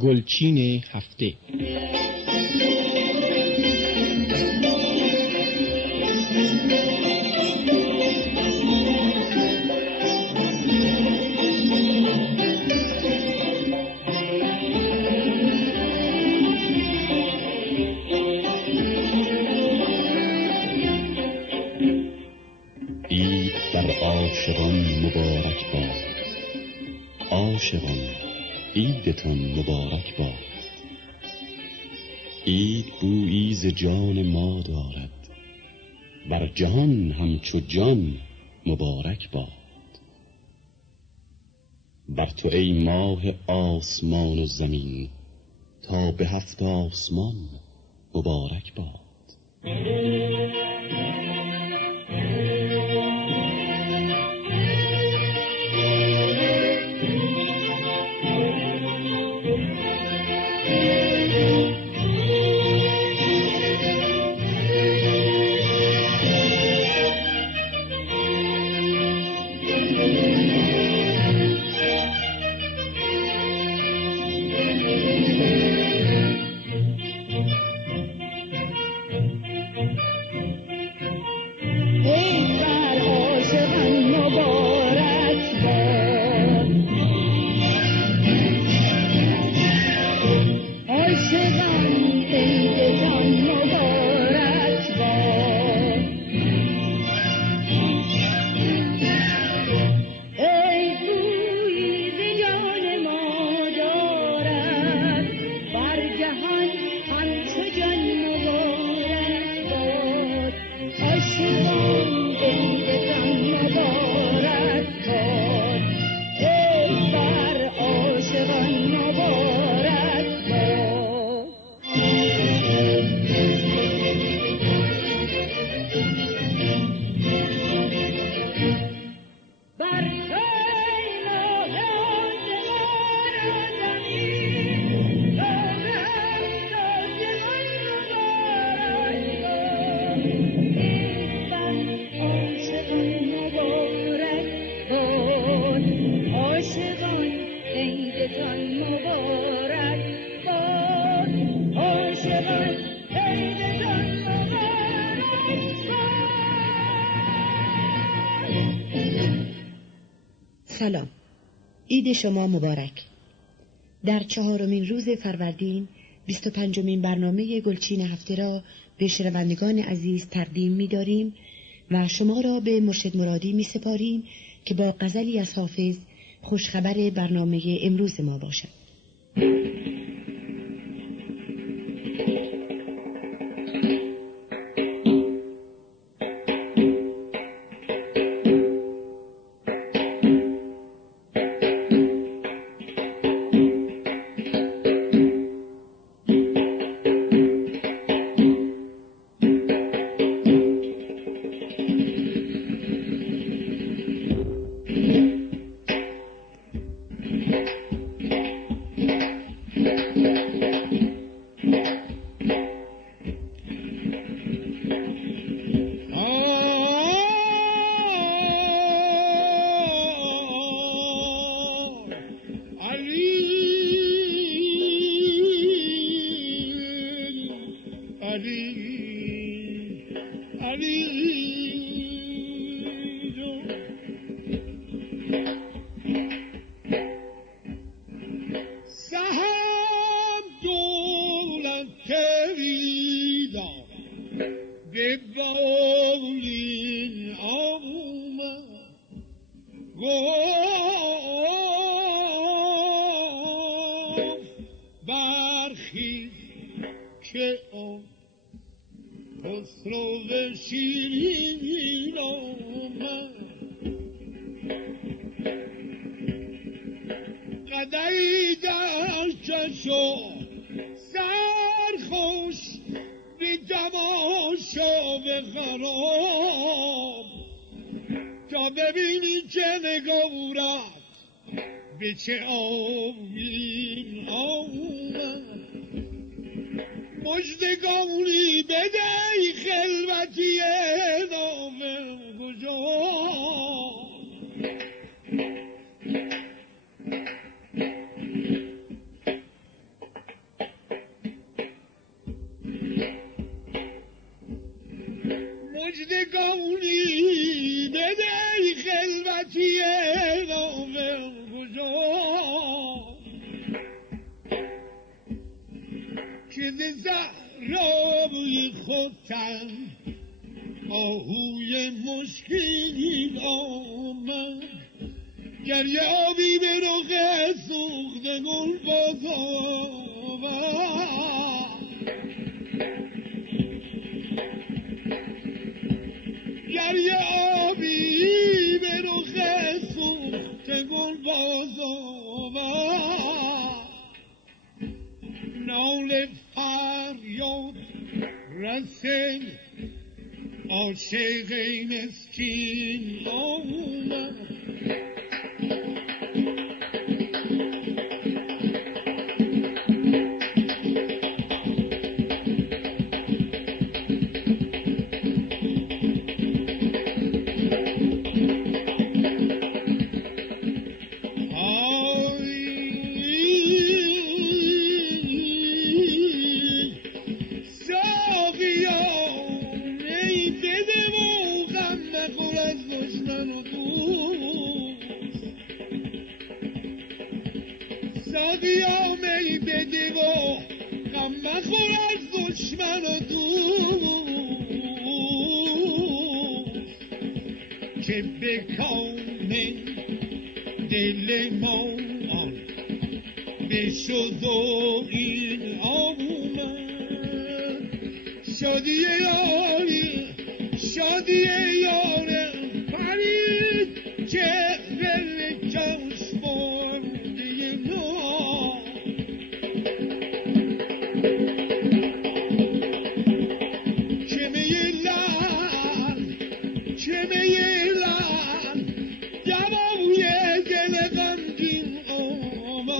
گلچین هفته. عید در عاشقان مبارک باد، عاشقان عیدتان مبارک باد. عید بویی ز جان ما دارد، بر جهان همچو جان مبارک باد. بر تو ای ماه آسمان و زمین، تا به هفت آسمان مبارک باد. سلام، عید شما مبارک. در 4مین روز فروردین 25مین برنامه گلچین هفته را به شنوندگان عزیز تقدیم می داریم و شما را به مرشد مرادی می سپاریم که با غزلی از حافظ خوشخبر برنامه امروز ما باشد. قدری در چشم سرخوش بی تماشا آب خراب تا ببینی که نگارت به چه آبی آمد. مژدگانی بده ای خلوتی نام گشاد. مژدگانی بده ای خلوتی نام گشاد که ز زهرابوی خودتن آهوی مشکین آمد. گر یابی به رخ سوخته گل باز آمد. گر یابی به رخ سوخته گل باز آمد. ناله فریاد رسید عاشق مسکین آمد. ساقیا می بده و غم مخور از دشمن و دوست که به کام دل ما بشد و این آمد. شادی یاری شادی یاره فرید که بل جوش برده ما. چمه لن دوای دل غمگین آمد.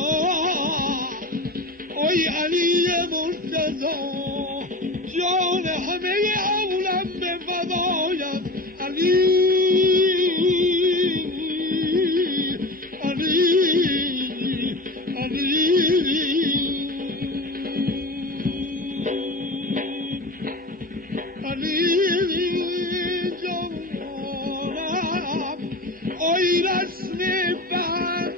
ای علی مرتضی جان همه عالم به فدایت علی جانم. ای رسم بند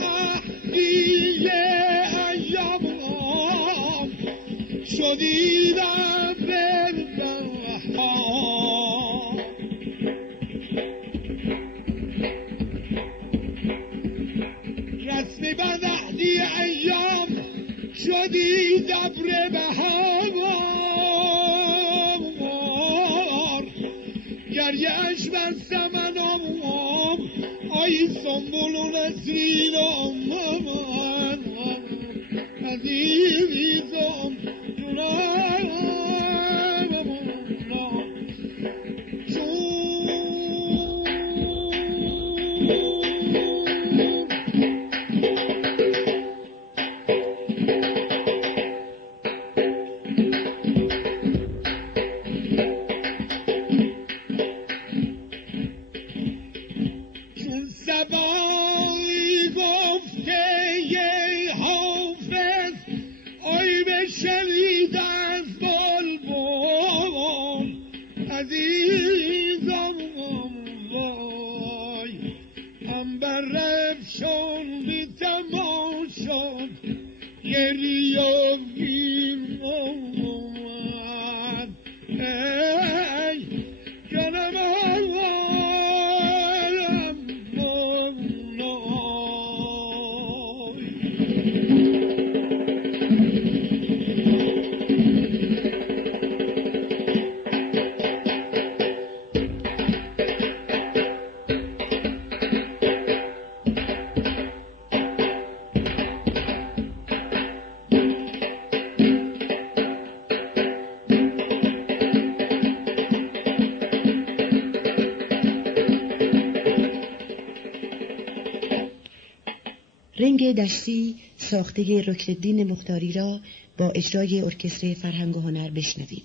اهلیه ایامم شدیدم بردها. رسم بند اهلی ایام شدی دبر بهار. گریه‌اش بر سمنم ای سنبل و نسرینم عزیزم جونم سبایی گفته ای حافظ ای رنگ دشتی ساخته رکن‌الدین مختاری را با اجرای ارکستر فرهنگ و هنر بشنوید.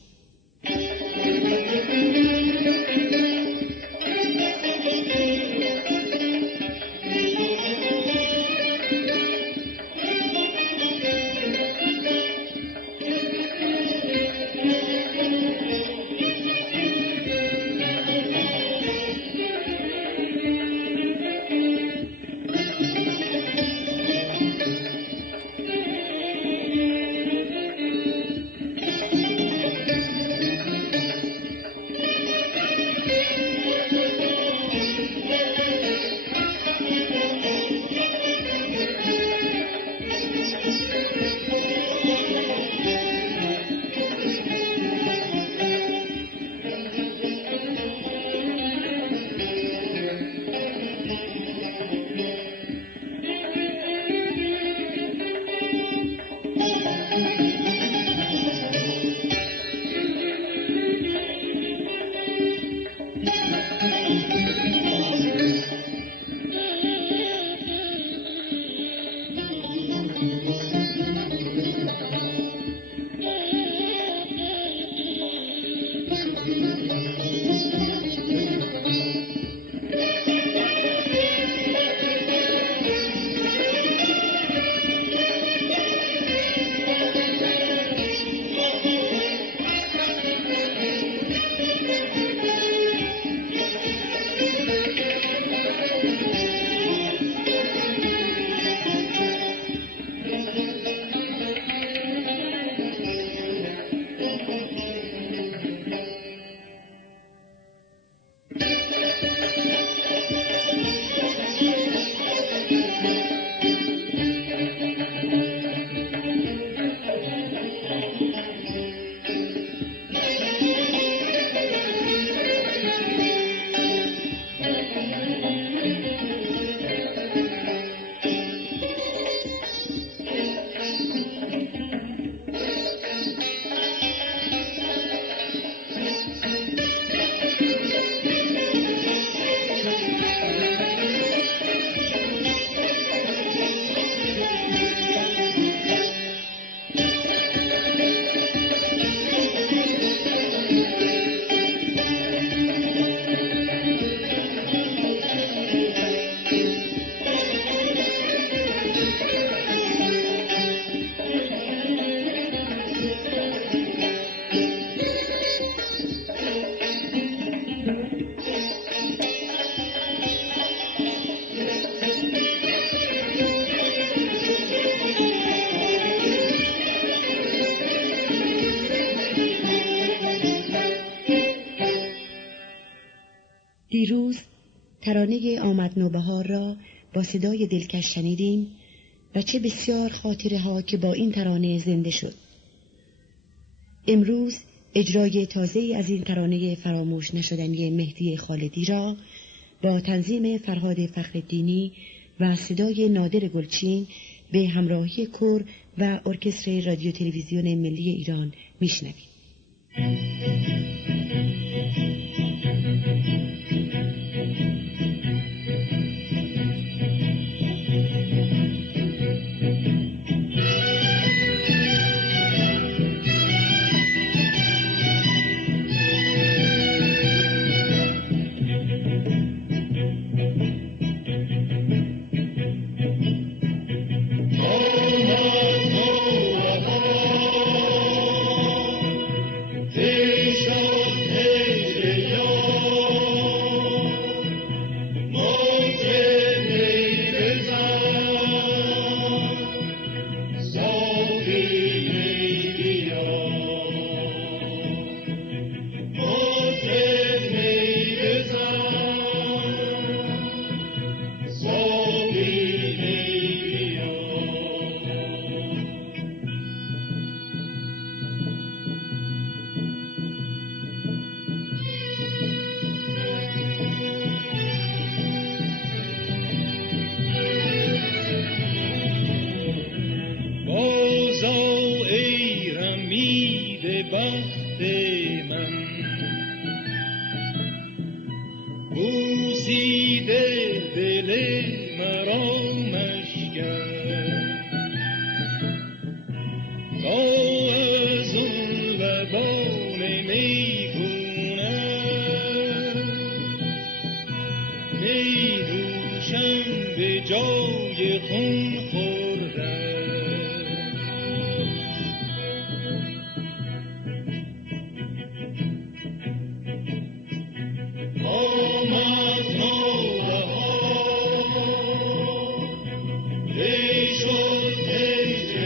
دیروز ترانه آمد نوبهار را با صدای دلکش شنیدیم و چه بسیار خاطره ها که با این ترانه زنده شد. امروز اجرای تازه از این ترانه فراموش نشدنی مهدی خالدی را با تنظیم فرهاد فخرالدینی و صدای نادر گلچین به همراهی کور و ارکستر رادیو تلویزیون ملی ایران میشنوید. بوسیده دل مرا مشکن جای خون خورده. آمد موله ها ای شد تیزه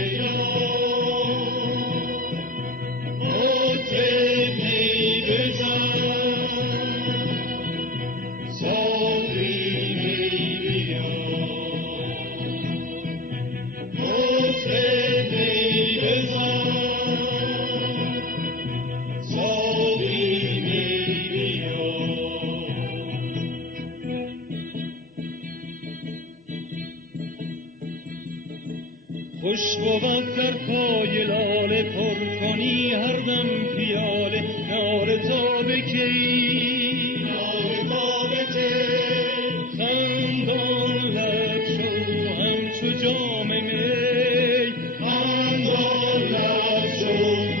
خوش بود در پای لاله پر کنی هر دم پیاله نار تابه کی خندان لب شو همچو جام می خندان لب شو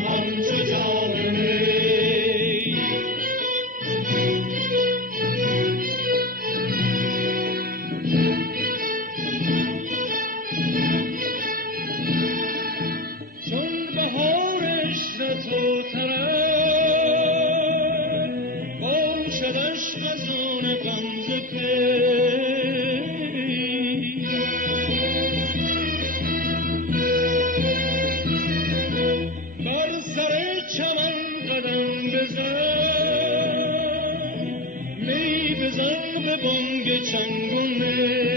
همچو جام می چون بهار عشرت و طرب باشدش خزان غمزه پی بر سر چمن قدم بزن می بزن به بانگ چنگ و نی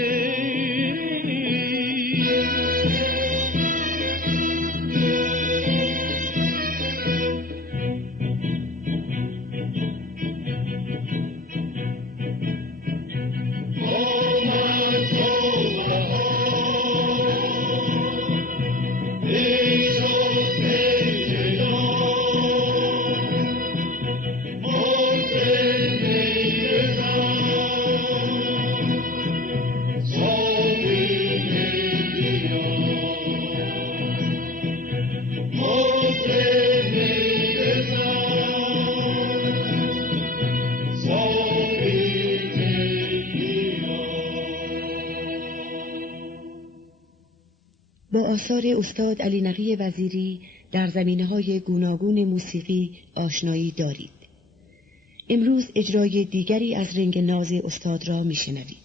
با آثار استاد علی نقی وزیری در زمینه‌های گوناگون موسیقی آشنایی دارید. امروز اجرای دیگری از رنگ ناز استاد را میشنوید.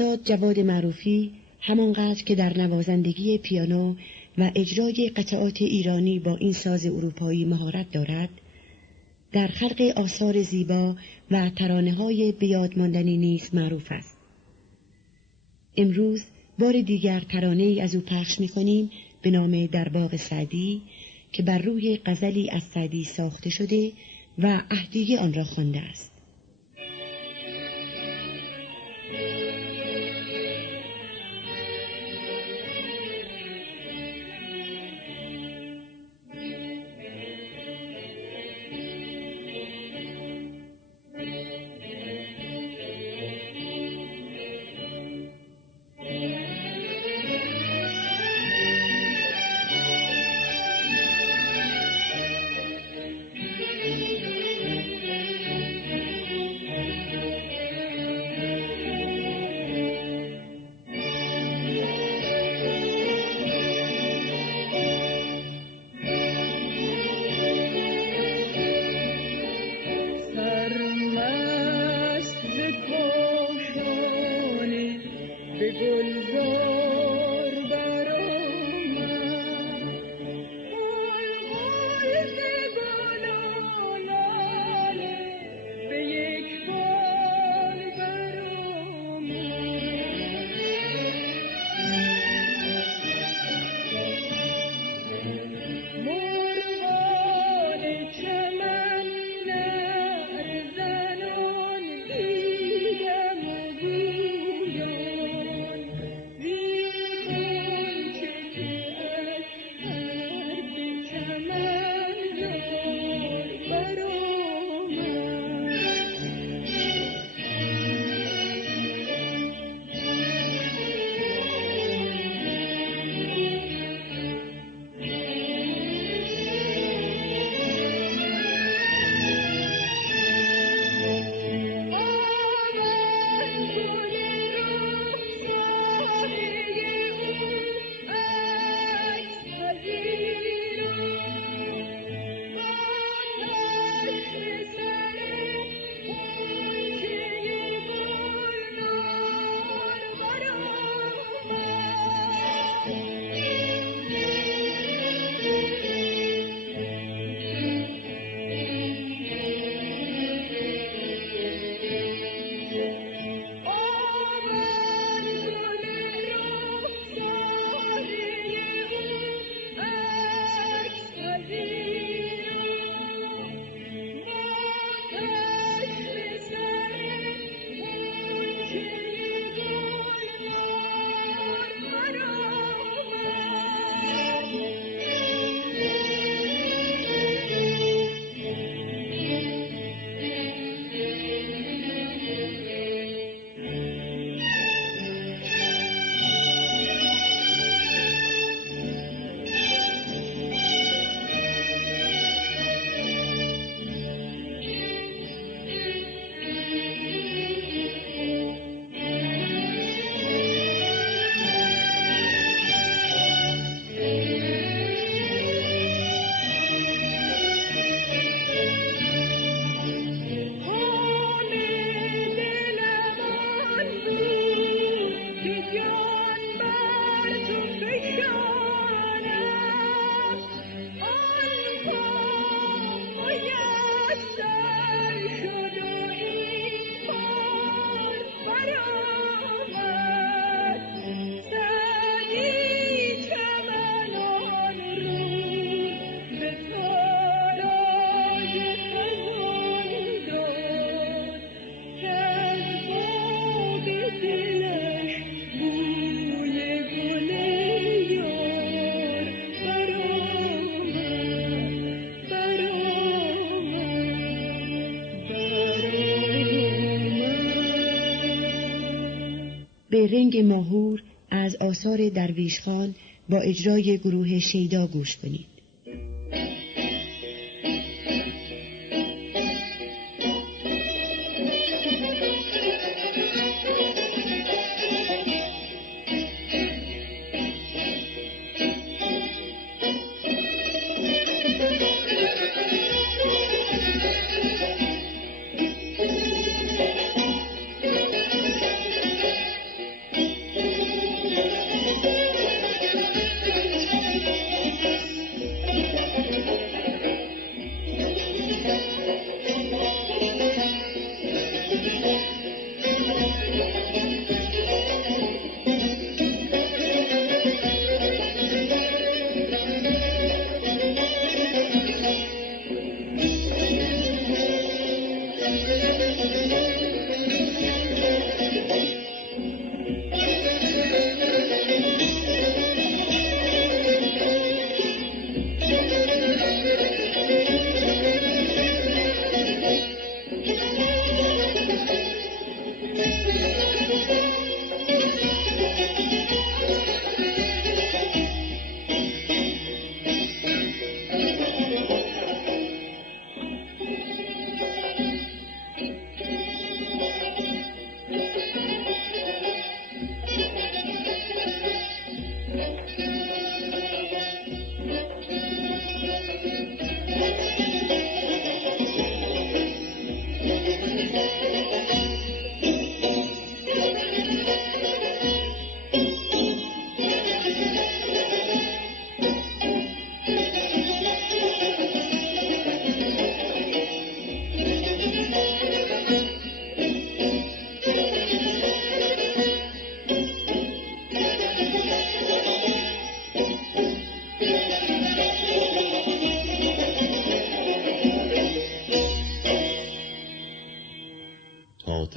استاد جواد معروفی همانقدر که در نوازندگی پیانو و اجرای قطعات ایرانی با این ساز اروپایی مهارت دارد، در خلق آثار زیبا و ترانه‌های بیاد ماندنی نیز معروف است. امروز بار دیگر ترانه‌ای از او پخش می‌کنیم به نام در باغ سعدی که بر روی غزلی از سعدی ساخته شده و اهدیه آن را خوانده است. به رنگ ماهور از آثار درویش خان با اجرای گروه شیدا گوش کنید.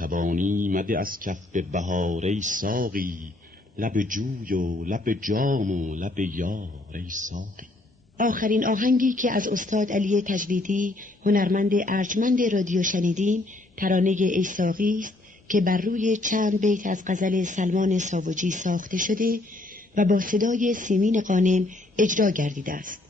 توانی مده از کف بهار ای ساقی، لب جوی و لب جام و لب یار ای ساقی. آخرین آهنگی که از استاد علی تجویدی هنرمند ارجمند رادیو شنیدیم ترانه ای ساقی است که بر روی چند بیت از غزل سلمان ساوجی ساخته شده و با صدای سیمین غانم اجرا گردیده است.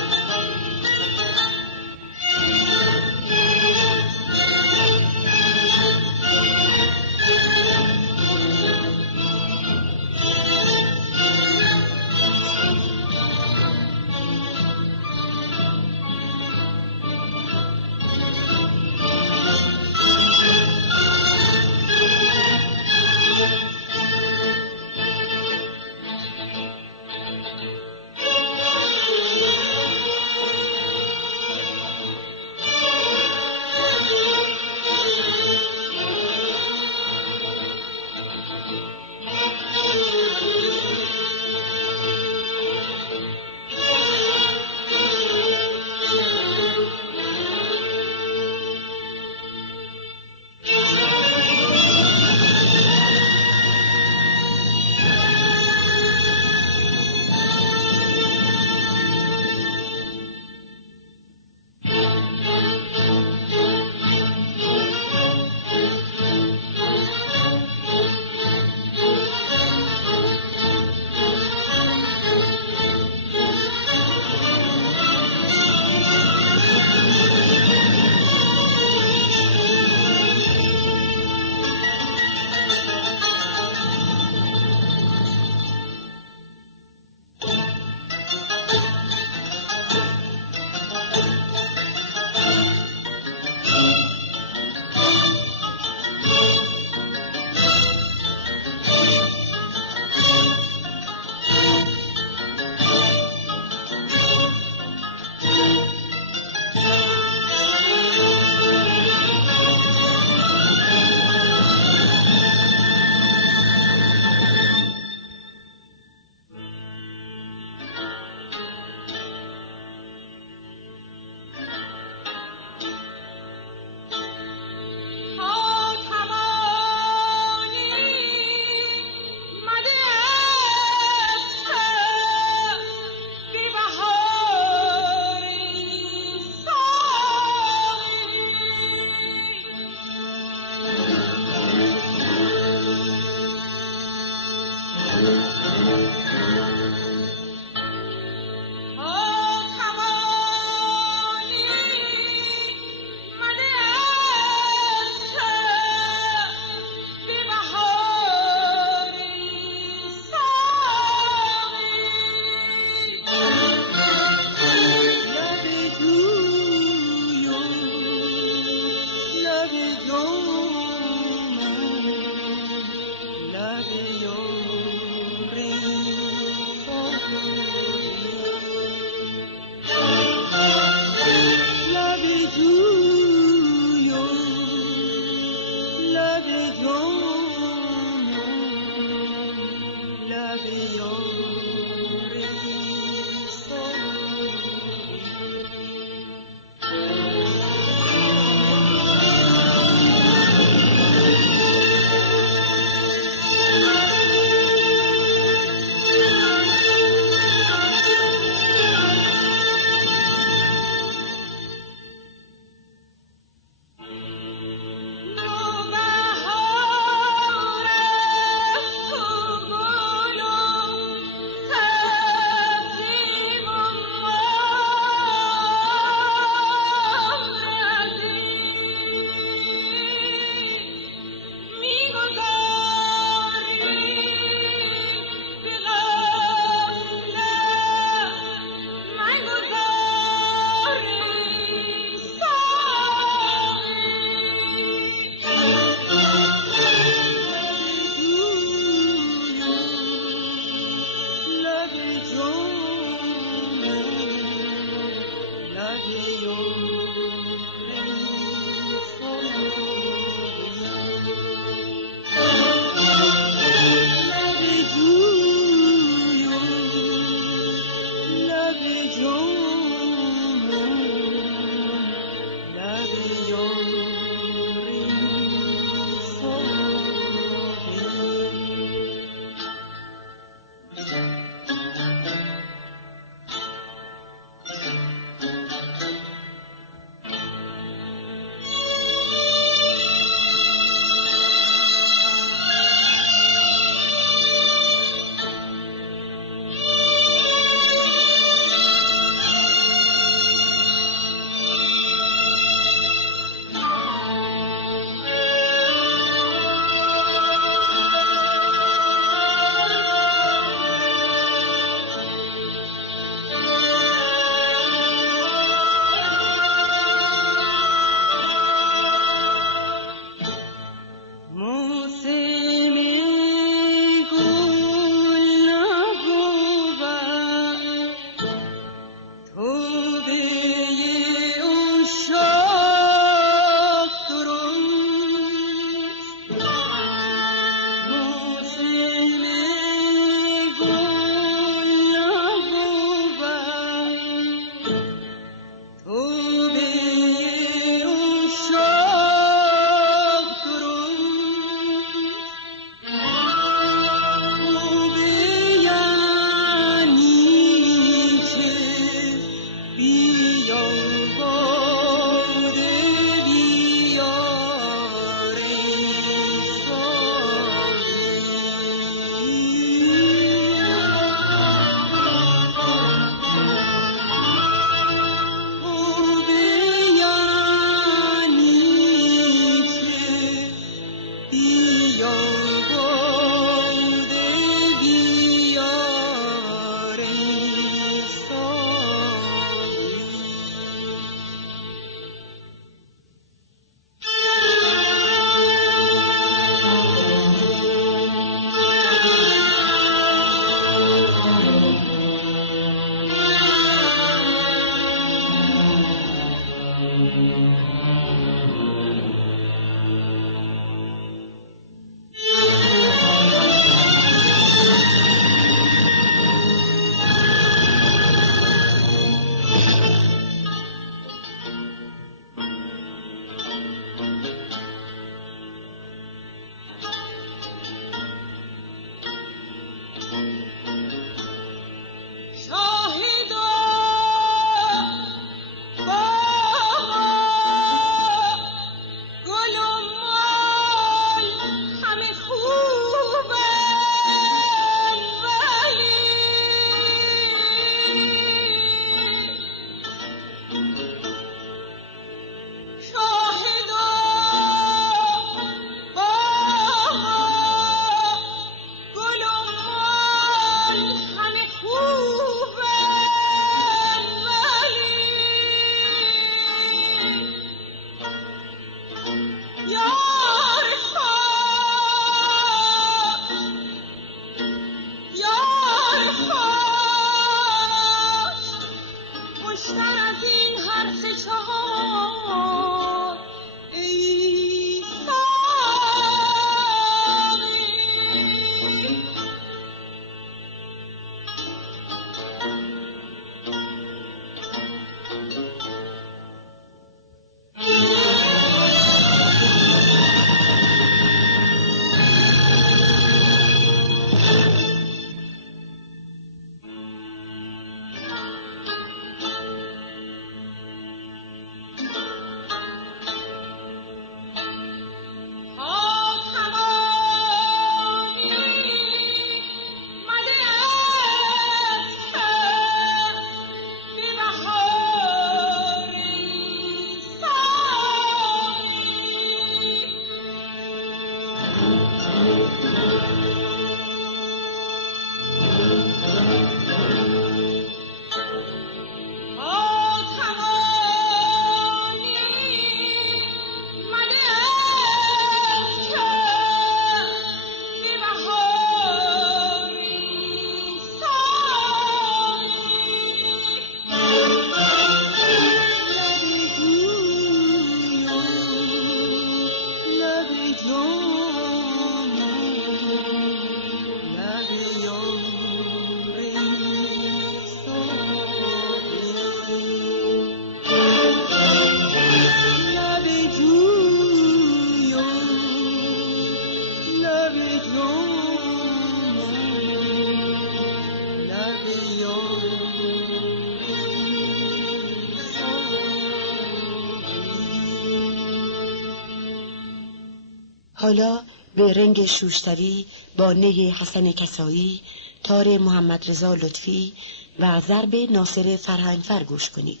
حالا به رنگ شوشتری با نی حسن کسایی، تار محمد رضا لطفی و ضرب ناصر فرهنگفر گوش کنید.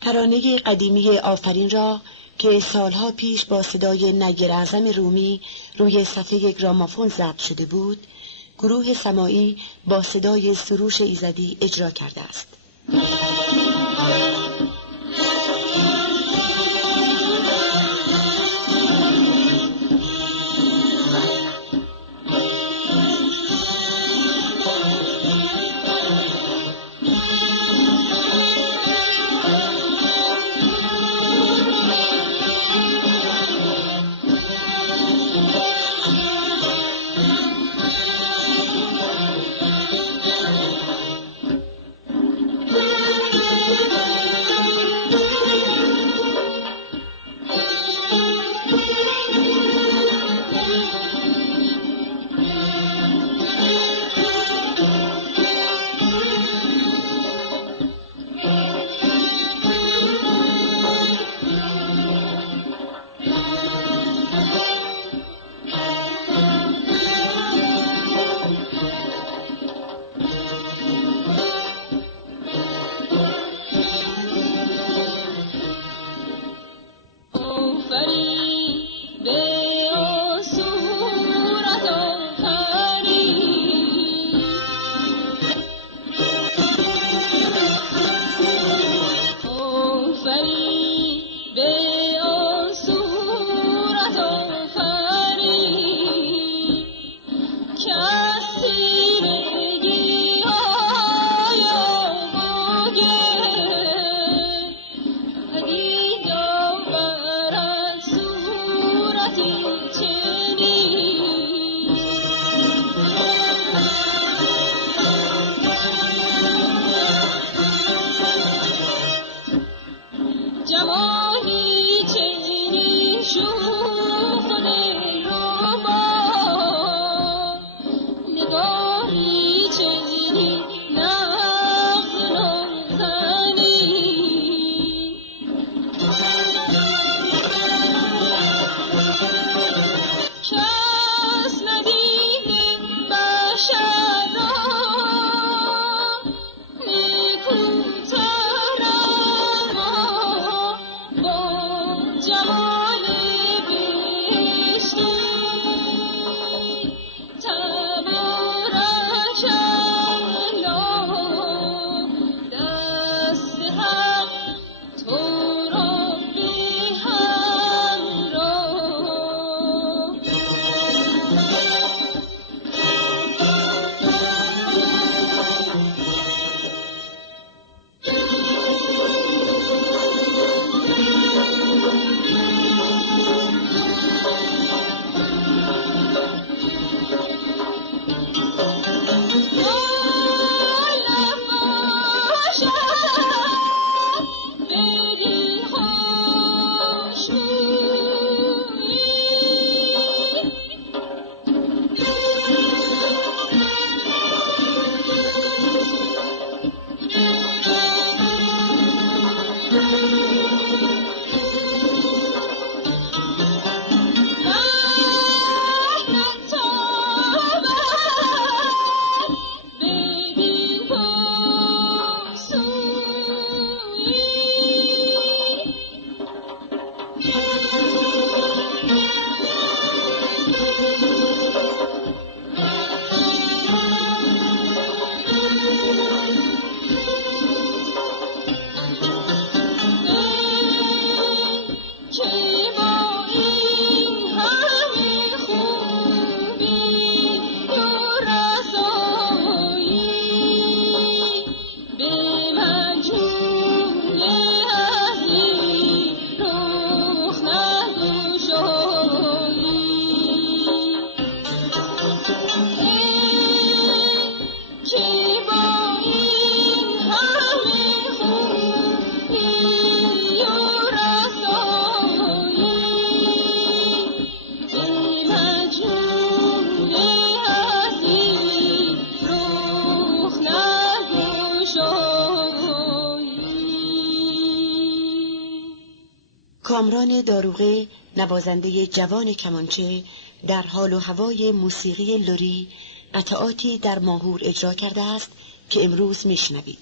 ترانه قدیمی آفرین را که سالها پیش با صدای نیر اعظم رومی روی صفحه گرامافون ضبط شده بود، گروه سماعی با صدای سروش ایزدی اجرا کرده است. کامران داروغه، نوازنده جوان کمانچه، در حال و هوای موسیقی لری قطعاتی در ماهور اجرا کرده است که امروز میشنوید.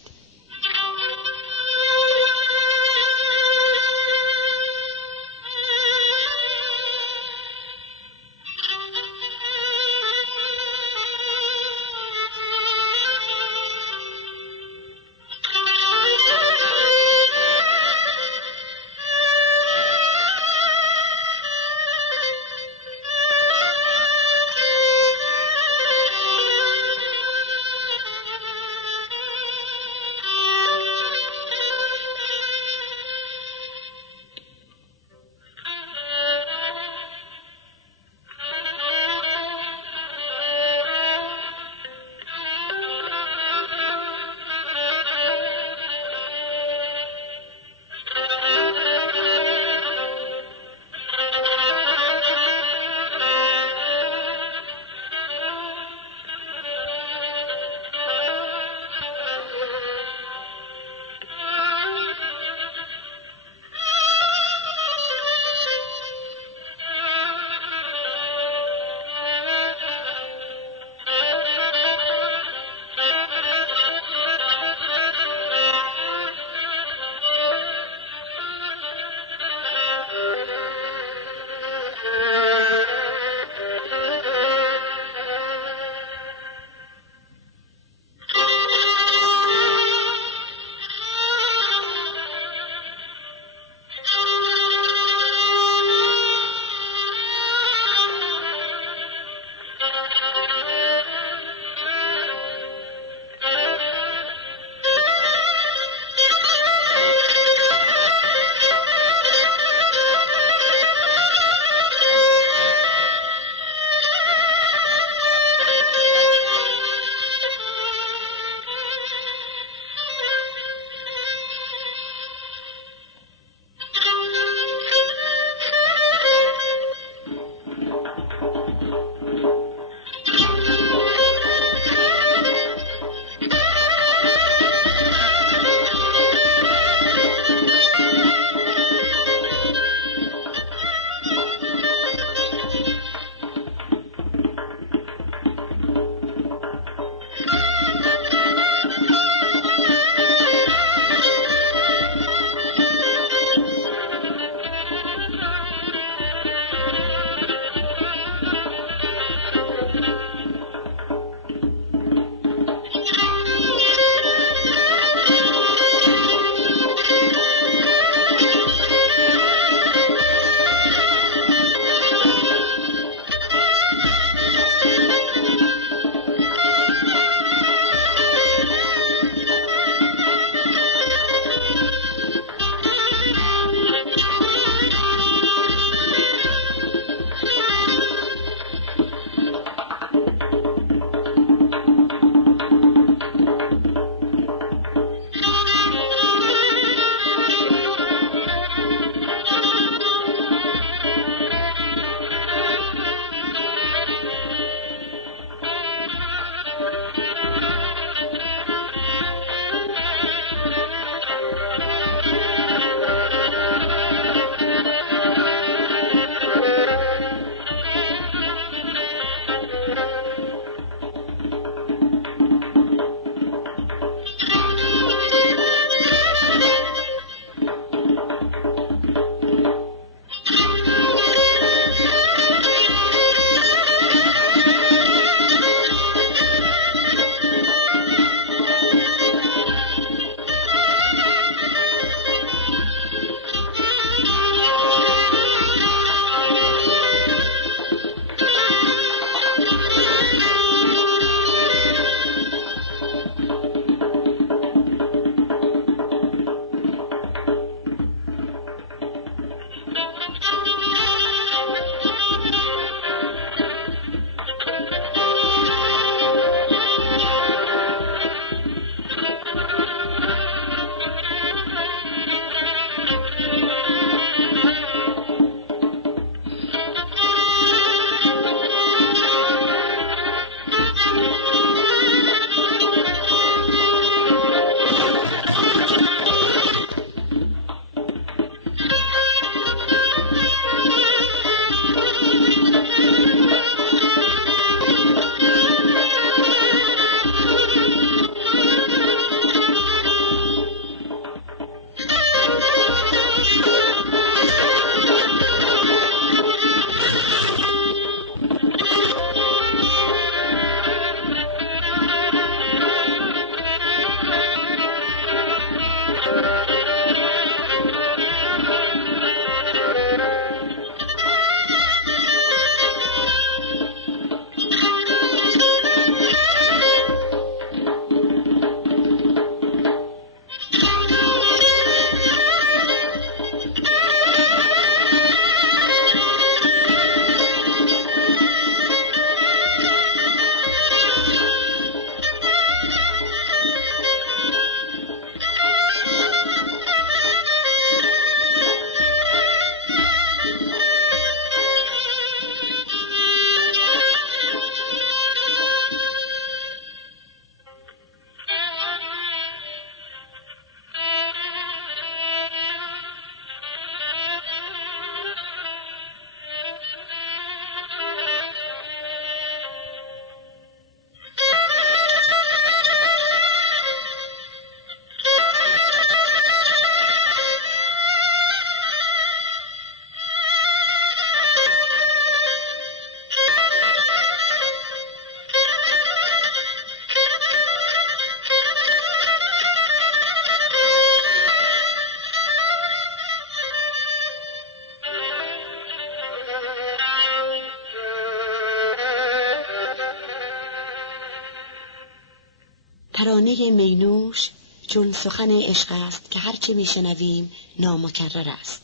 ترانه مینوش چون سخن عشق است که هرچه میشنویم نامکرر است.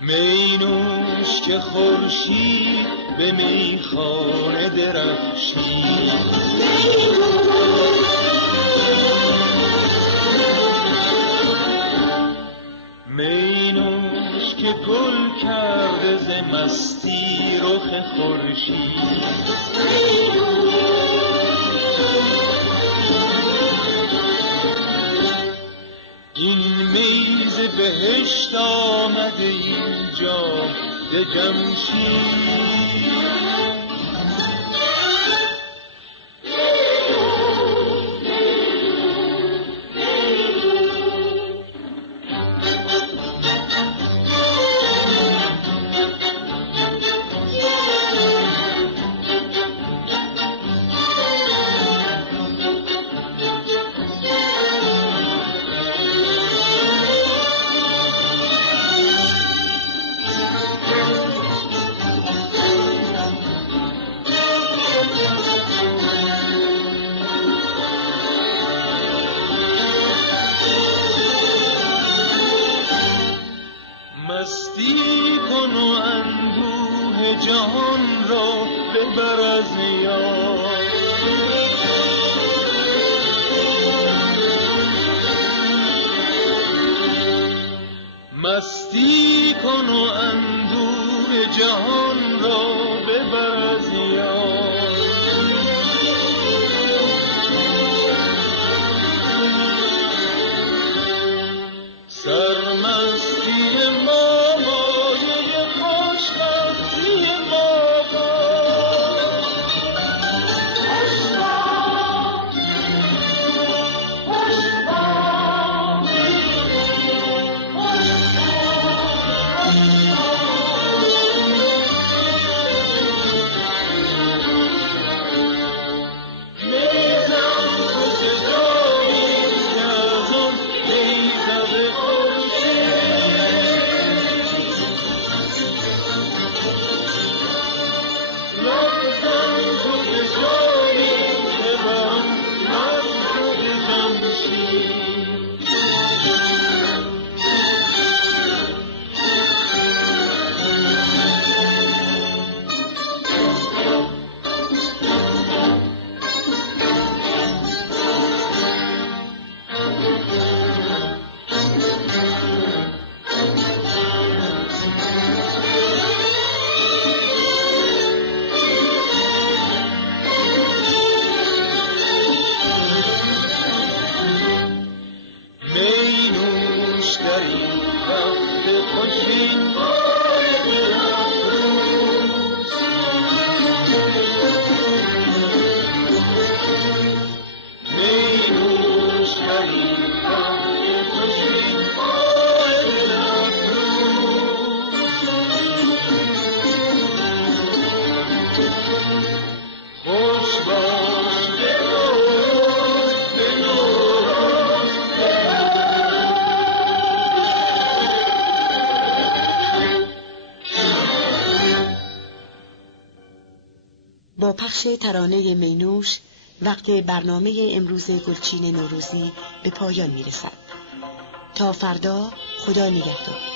مینوش که خورشید به میخانه درخشید، مینوش که گل کرده ز مستی رخ خورشید. این میز بهشت آمده اینجا به جمشید. مستی کن و اندوه جهان را ببر از یاد، مستی کن و اندوه جهان را ببر از یاد. سرمستی ما مایه خوشبختی ما با پخش ترانه مینوش وقت برنامه امروز گلچین نوروزی به پایان میرسد. تا فردا، خدا نگهدار.